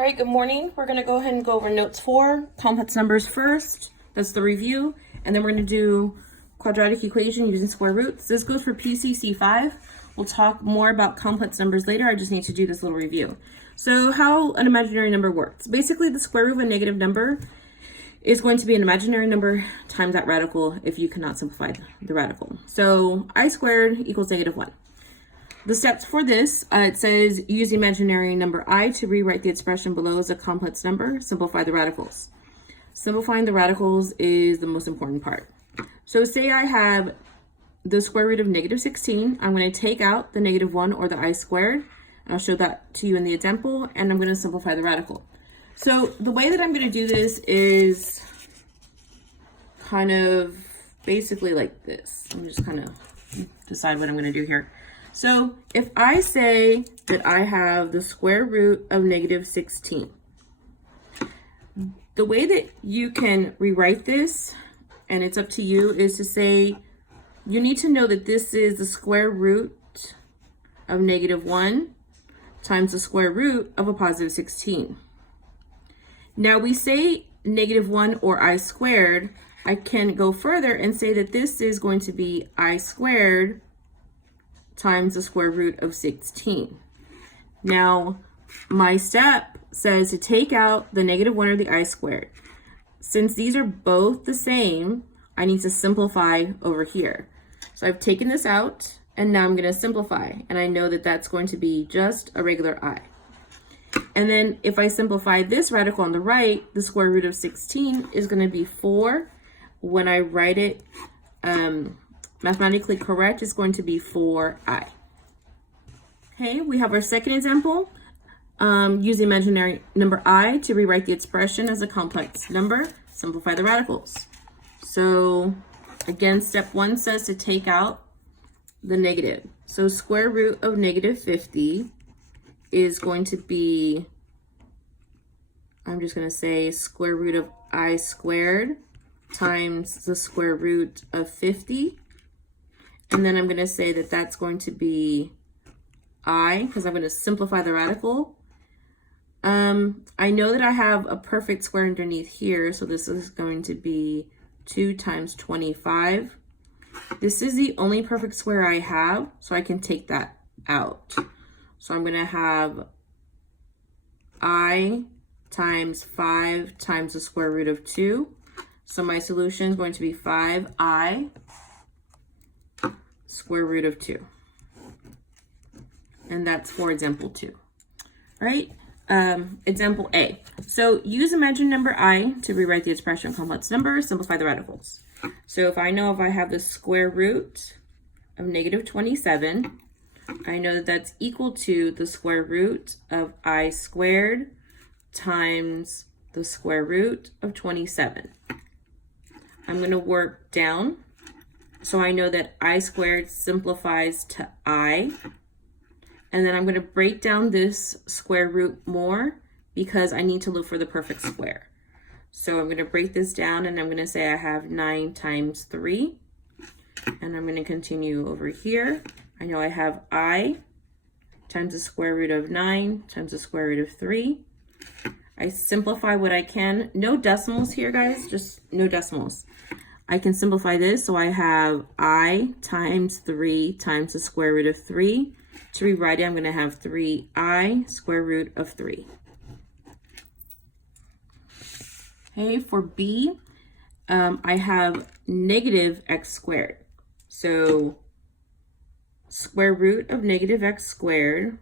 All right, good morning. We're gonna go ahead and go over notes 4, complex numbers first. That's the review. And then we're gonna do quadratic equation using square roots. This goes for PCC 5. We'll talk more about complex numbers later. I just need to do this little review. So how an imaginary number works. Basically, the square root of a negative number is going to be an imaginary number times that radical if you cannot simplify the radical. So I squared equals -1. The steps for this, it says use the imaginary number I to rewrite the expression below as a complex number, simplify the radicals. Simplifying the radicals is the most important part. So say I have the square root of -16. I'm going to take out the -1 or the I squared. I'll show that to you in the example, and I'm going to simplify the radical. So the way that I'm going to do this is kind of basically like this. Let me just kind of decide what I'm going to do here. So if I say that I have the square root of -16, the way that you can rewrite this, and it's up to you, is to say you need to know that this is the square root of -1 times the square root of a positive 16. Now we say -1 or I squared. I can go further and say that this is going to be I squared times the square root of 16. Now, my step says to take out the -1 or the I squared. Since these are both the same, I need to simplify over here. So I've taken this out, and now I'm going to simplify, and I know that that's going to be just a regular I. And then if I simplify this radical on the right, the square root of 16 is going to be 4. When I write it mathematically correct, is going to be 4i. Okay, we have our second example. Use the imaginary number I to rewrite the expression as a complex number. Simplify the radicals. So again, step 1 says to take out the negative. So square root of -50 is going to be, I'm just going to say square root of I squared times the square root of 50. And then I'm going to say that that's going to be I, because I'm going to simplify the radical. I know that I have a perfect square underneath here, so this is going to be 2 times 25. This is the only perfect square I have, so I can take that out. So I'm going to have I times 5 times the square root of 2. So my solution is going to be 5i square root of 2. And that's for example 2. All right, example A. So use imaginary number I to rewrite the expression complex number, simplify the radicals. So if I have the square root of -27, I know that that's equal to the square root of I squared times the square root of 27. I'm going to work down. So I know that I squared simplifies to I. And then I'm going to break down this square root more because I need to look for the perfect square. So I'm going to break this down, and I'm going to say I have 9 times 3. And I'm going to continue over here. I know I have I times the square root of 9 times the square root of 3. I simplify what I can. No decimals here, guys, just no decimals. I can simplify this, so I have I times 3 times the square root of 3. To rewrite it, I'm going to have 3i square root of 3. Okay, for B, I have -x squared. So square root of -x squared,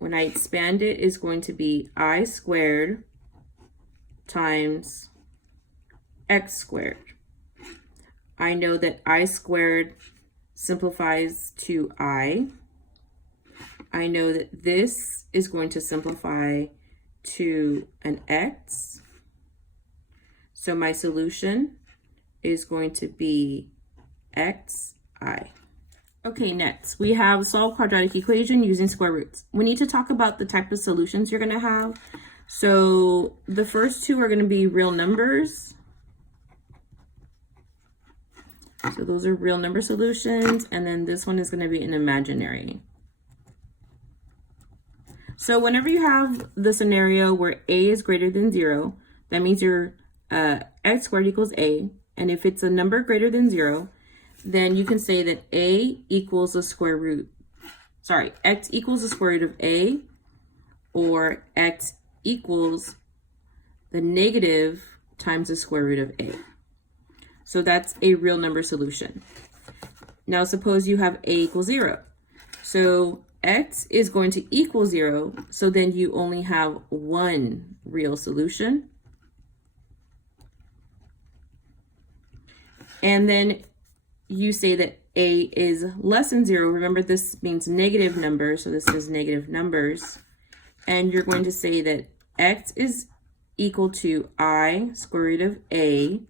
when I expand it, is going to be I squared times x squared. I know that I squared simplifies to I. I know that this is going to simplify to an x. So my solution is going to be xi. Okay, next we have solve quadratic equation using square roots. We need to talk about the type of solutions you're going to have. So the first two are going to be real numbers. So those are real number solutions, and then this one is going to be an imaginary. So whenever you have the scenario where a is greater than 0, that means your x squared equals a. And if it's a number greater than 0, then you can say that a equals the square root. Sorry, x equals the square root of a, or x equals the negative times the square root of a. So that's a real number solution. Now suppose you have a equals 0. So x is going to equal 0, so then you only have one real solution. And then you say that a is less than 0. Remember, this means negative numbers, so this is negative numbers. And you're going to say that x is equal to I square root of a,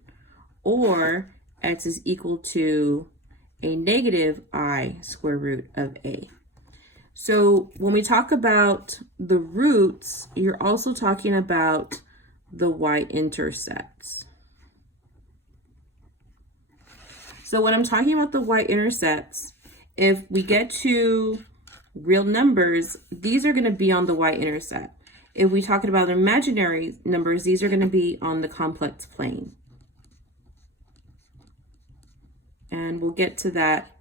or x is equal to a negative I square root of a. So when we talk about the roots, you're also talking about the y-intercepts. So when I'm talking about the y-intercepts, if we get to real numbers, these are going to be on the y-intercept. If we're talking about imaginary numbers, these are going to be on the complex plane. And we'll get to that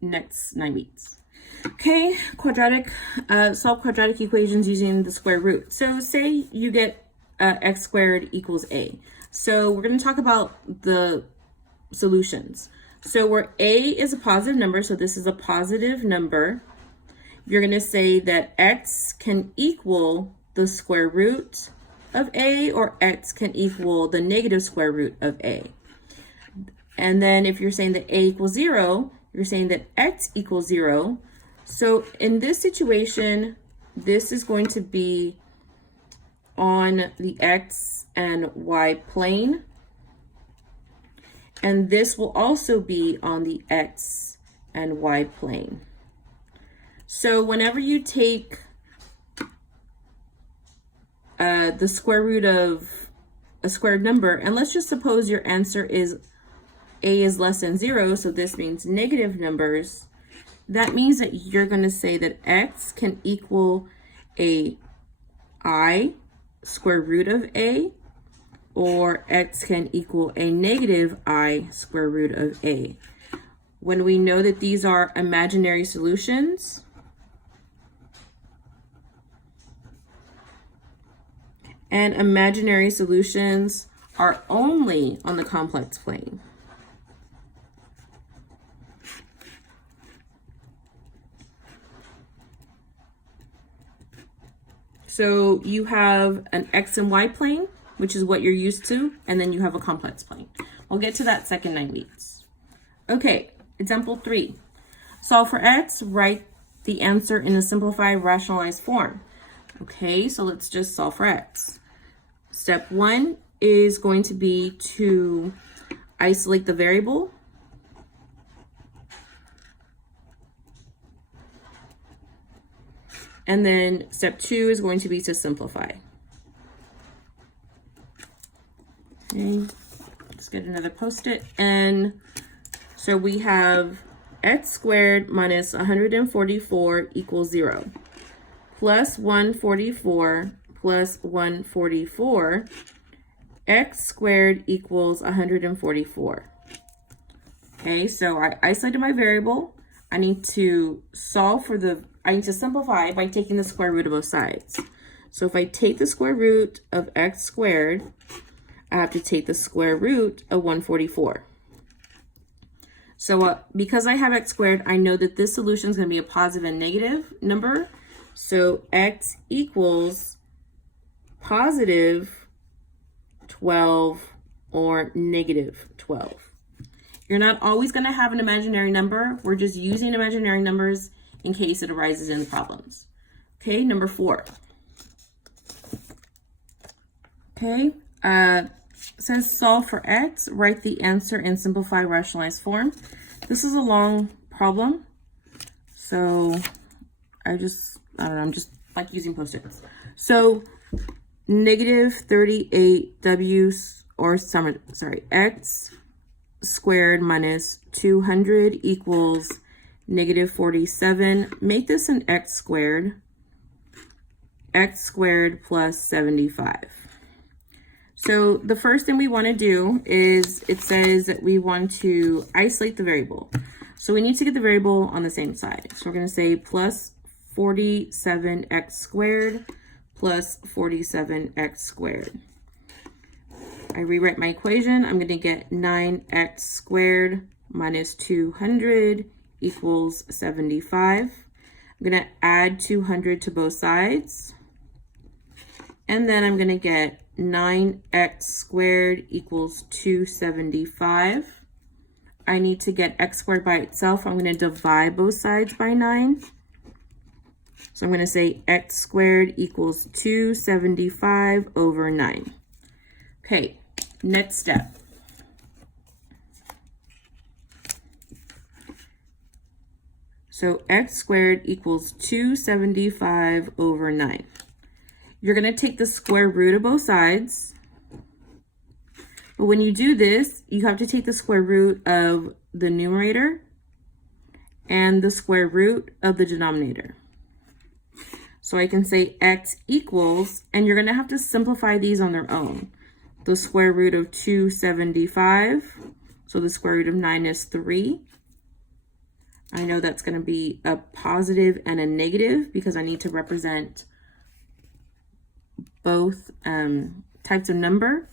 next 9 weeks. Okay, quadratic, solve quadratic equations using the square root. So say you get x squared equals a. So we're going to talk about the solutions. So where a is a positive number, so this is a positive number, you're going to say that x can equal the square root of a, or x can equal the negative square root of a. And then if you're saying that a equals 0, you're saying that x equals 0. So in this situation, this is going to be on the x and y plane. And this will also be on the x and y plane. So whenever you take the square root of a squared number, and let's just suppose your answer is a is less than 0, so this means negative numbers, that means that you're going to say that x can equal a I square root of a, or x can equal a negative I square root of a. When we know that these are imaginary solutions, and imaginary solutions are only on the complex plane. So you have an x and y plane, which is what you're used to, and then you have a complex plane. We'll get to that second 9 weeks. Okay, example 3. Solve for x, write the answer in a simplified rationalized form. Okay, so let's just solve for x. Step 1 is going to be to isolate the variable. And then step 2 is going to be to simplify. Okay, let's get another Post-it. And so we have x squared minus 144 equals 0. Plus 144 plus 144, x squared equals 144. Okay, so I isolated my variable. I need to simplify by taking the square root of both sides. So if I take the square root of x squared, I have to take the square root of 144. So because I have x squared, I know that this solution is going to be a positive and negative number. So x equals positive 12 or negative 12. You're not always going to have an imaginary number. We're just using imaginary numbers in case it arises in the problems. Okay, number 4. Okay, says solve for x, write the answer in simplified rationalized form. This is a long problem, so I'm just like using Post-its. So negative 38w, x squared minus 200 equals negative 47. Make this an x squared plus 75. So the first thing we want to do is, it says that we want to isolate the variable. So we need to get the variable on the same side. So we're going to say plus 47x squared plus 47x squared. I rewrite my equation. I'm going to get 9x squared minus 200 equals 75. I'm going to add 200 to both sides. And then I'm going to get 9x squared equals 275. I need to get x squared by itself. I'm going to divide both sides by 9. So I'm going to say x squared equals 275 over 9. Okay, next step. So x squared equals 275 over 9. You're going to take the square root of both sides. But when you do this, you have to take the square root of the numerator and the square root of the denominator. So I can say x equals, and you're going to have to simplify these on their own. The square root of 275, so the square root of 9 is 3. I know that's going to be a positive and a negative because I need to represent both types of number.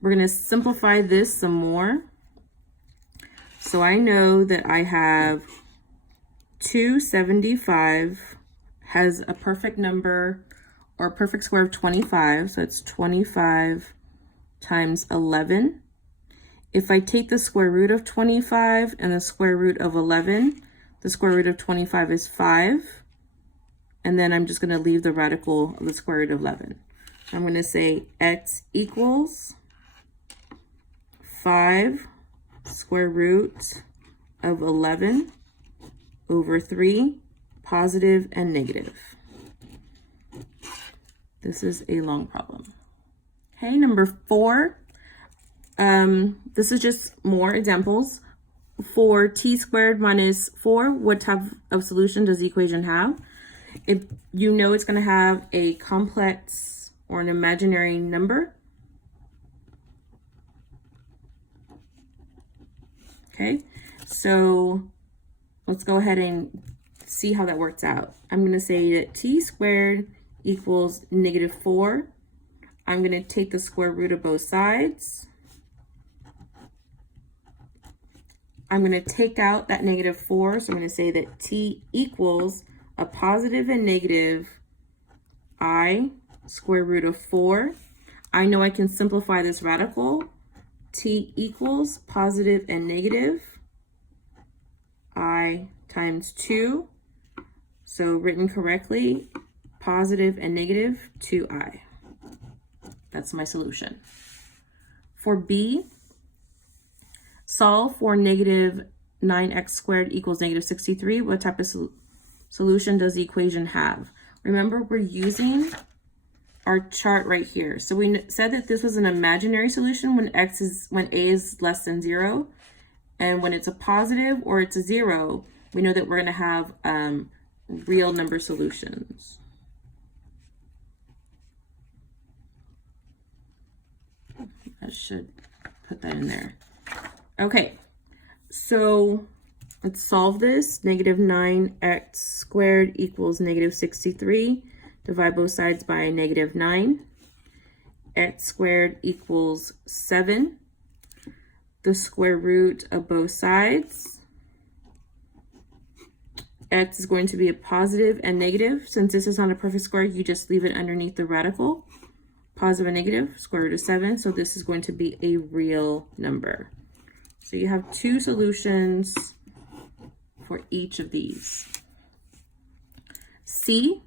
We're going to simplify this some more. So I know that I have 275 has a perfect number or a perfect square of 25. So it's 25 times 11. If I take the square root of 25 and the square root of 11, the square root of 25 is 5. And then I'm just going to leave the radical of the square root of 11. I'm going to say x equals 5 square root of 11 over 3, positive and negative. This is a long problem. Okay, number 4. This is just more examples. For t squared minus 4, what type of solution does the equation have? If you know it's going to have a complex or an imaginary number. Okay, so let's go ahead and see how that works out. I'm going to say that t squared equals negative 4. I'm going to take the square root of both sides. I'm going to take out that negative 4. So I'm going to say that t equals a positive and negative I square root of 4. I know I can simplify this radical. T equals positive and negative I times 2. So written correctly, positive and negative 2i. That's my solution. For B, solve for negative 9x squared equals negative 63. What type of solution does the equation have? Remember, we're using our chart right here. So we said that this was an imaginary solution when a is less than 0. And when it's a positive or it's a 0, we know that we're going to have real number solutions. I should put that in there. Okay, so let's solve this. Negative 9x squared equals negative 63. Divide both sides by negative 9. X squared equals 7. The square root of both sides. X is going to be a positive and negative. Since this is not a perfect square, you just leave it underneath the radical. Positive and negative, square root of 7. So this is going to be a real number. So you have 2 solutions for each of these. C,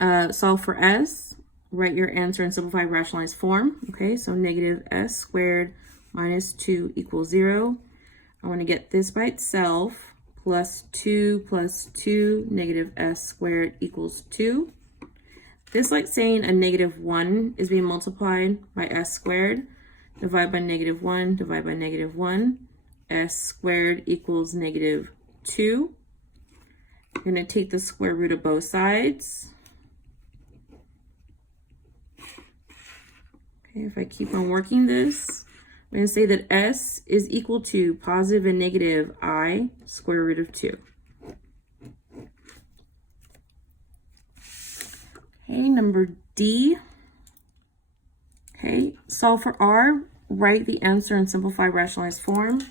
solve for S. Write your answer in simplified rationalized form. Okay, so negative s squared minus 2 equals 0. I want to get this by itself. Plus 2, negative s squared equals 2. This like saying a negative 1 is being multiplied by s squared. Divide by negative 1, divide by negative 1. S squared equals negative 2. I'm going to take the square root of both sides. Okay, if I keep on working this, I'm going to say that s is equal to positive and negative I square root of 2. Okay, number D. Okay, solve for r. Write the answer in simplified rationalized form.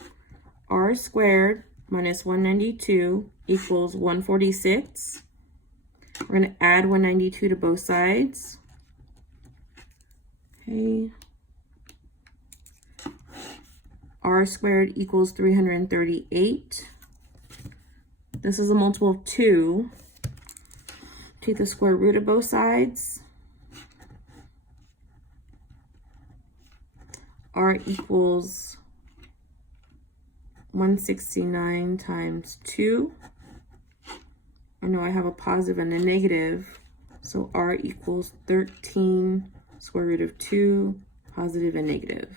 R squared minus 192 equals 146. We're going to add 192 to both sides. Okay. R squared equals 338. This is a multiple of 2. Take the square root of both sides. R equals 169 times 2. I know I have a positive and a negative, so R equals 13 square root of 2, positive and negative.